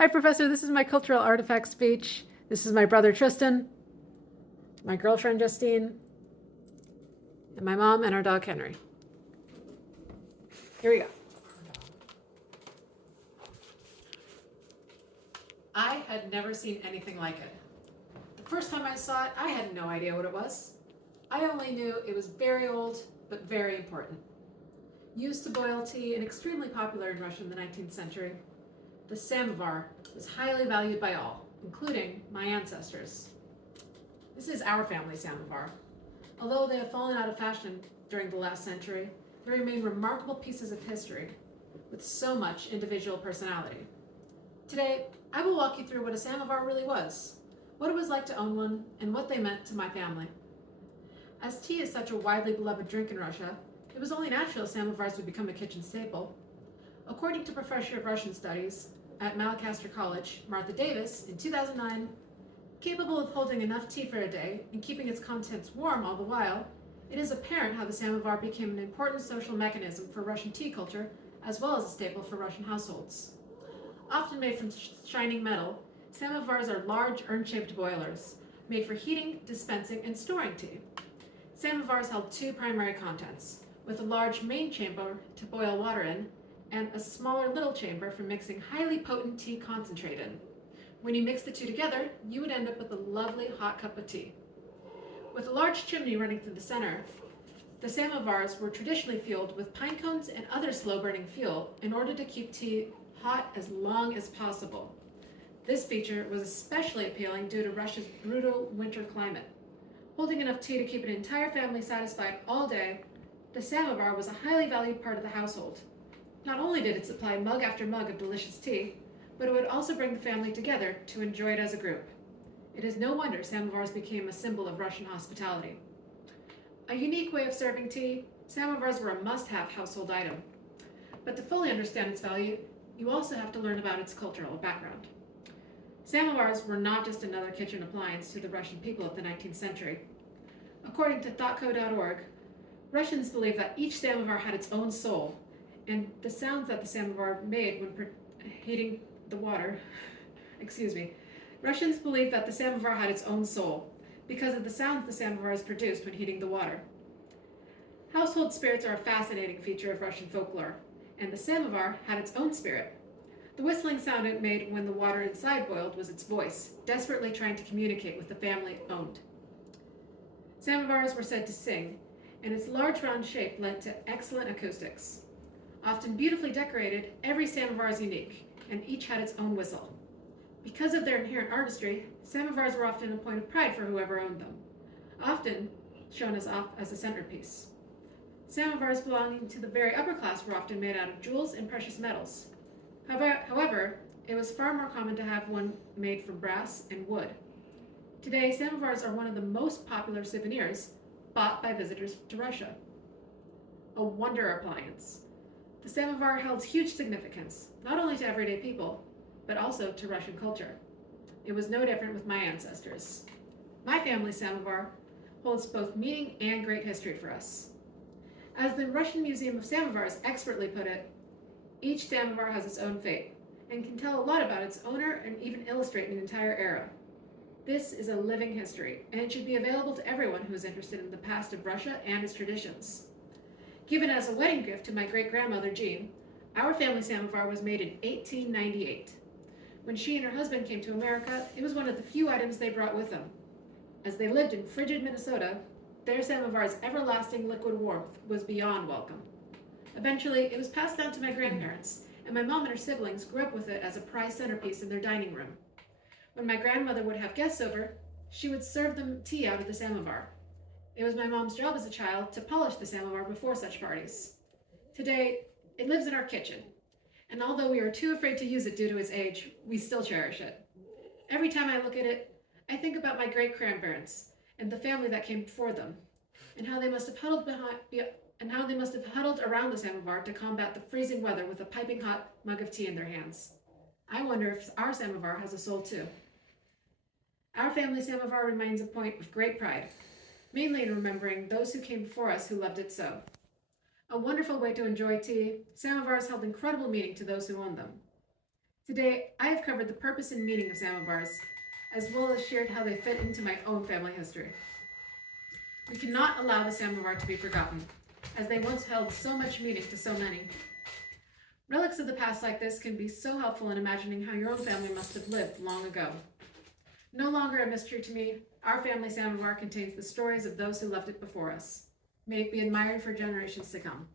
Hi, Professor. This is my cultural artifact speech. This is my brother Tristan, my girlfriend Justine, and my mom and our dog Henry. Here we go. I had never seen anything like it. The first time I saw it, I had no idea what it was. I only knew it was very old, but very important. Used to boil tea and extremely popular in Russia in the 19th century, the samovar was highly valued by all, including my ancestors. This is our family samovar. Although they have fallen out of fashion during the last century, they remain remarkable pieces of history with so much individual personality. Today, I will walk you through what a samovar really was, what it was like to own one, and what they meant to my family. As tea is such a widely beloved drink in Russia, it was only natural samovars would become a kitchen staple. According to Professor of Russian Studies at Malacaster College, Martha Davis, in 2009, capable of holding enough tea for a day and keeping its contents warm all the while, it is apparent how the samovar became an important social mechanism for Russian tea culture, as well as a staple for Russian households. Often made from shining metal, samovars are large urn-shaped boilers, made for heating, dispensing, and storing tea. Samovars held two primary contents, with a large main chamber to boil water in, and a smaller little chamber for mixing highly potent tea concentrate in. When you mix the two together, you would end up with a lovely hot cup of tea. With a large chimney running through the center, the samovars were traditionally fueled with pine cones and other slow-burning fuel in order to keep tea hot as long as possible. This feature was especially appealing due to Russia's brutal winter climate. Holding enough tea to keep an entire family satisfied all day, the samovar was a highly valued part of the household. Not only did it supply mug after mug of delicious tea, but it would also bring the family together to enjoy it as a group. It is no wonder samovars became a symbol of Russian hospitality. A unique way of serving tea, samovars were a must-have household item. But to fully understand its value, you also have to learn about its cultural background. Samovars were not just another kitchen appliance to the Russian people of the 19th century. According to thoughtco.org, Russians believed that each samovar had its own soul, and the sounds that the samovar made when heating the water, Russians believed that the samovar had its own soul because of the sounds the samovars produced when heating the water. Household spirits are a fascinating feature of Russian folklore, and the samovar had its own spirit. The whistling sound it made when the water inside boiled was its voice, desperately trying to communicate with the family it owned. Samovars were said to sing, and its large round shape led to excellent acoustics. Often beautifully decorated, every samovar is unique, and each had its own whistle. Because of their inherent artistry, samovars were often a point of pride for whoever owned them, often shown as a centerpiece. Samovars belonging to the very upper class were often made out of jewels and precious metals. However, it was far more common to have one made from brass and wood. Today, samovars are one of the most popular souvenirs bought by visitors to Russia. A wonder appliance. The samovar held huge significance, not only to everyday people, but also to Russian culture. It was no different with my ancestors. My family samovar holds both meaning and great history for us. As the Russian Museum of Samovars expertly put it, each samovar has its own fate and can tell a lot about its owner and even illustrate an entire era. This is a living history, and it should be available to everyone who is interested in the past of Russia and its traditions. Given as a wedding gift to my great-grandmother Jean, our family samovar was made in 1898. When she and her husband came to America, it was one of the few items they brought with them. As they lived in frigid Minnesota, their samovar's everlasting liquid warmth was beyond welcome. Eventually, it was passed down to my grandparents, and my mom and her siblings grew up with it as a prized centerpiece in their dining room. When my grandmother would have guests over, she would serve them tea out of the samovar. It was my mom's job as a child to polish the samovar before such parties. Today, it lives in our kitchen, and although we are too afraid to use it due to its age, we still cherish it. Every time I look at it, I think about my great-grandparents and the family that came before them, and how they must have huddled around the samovar to combat the freezing weather with a piping hot mug of tea in their hands. I wonder if our samovar has a soul too. Our family samovar remains a point of great pride, mainly in remembering those who came before us who loved it so. A wonderful way to enjoy tea, samovars held incredible meaning to those who owned them. Today, I have covered the purpose and meaning of samovars, as well as shared how they fit into my own family history. We cannot allow the samovar to be forgotten, as they once held so much meaning to so many. Relics of the past like this can be so helpful in imagining how your own family must have lived long ago. No longer a mystery to me, our family samovar contains the stories of those who left it before us. May it be admired for generations to come.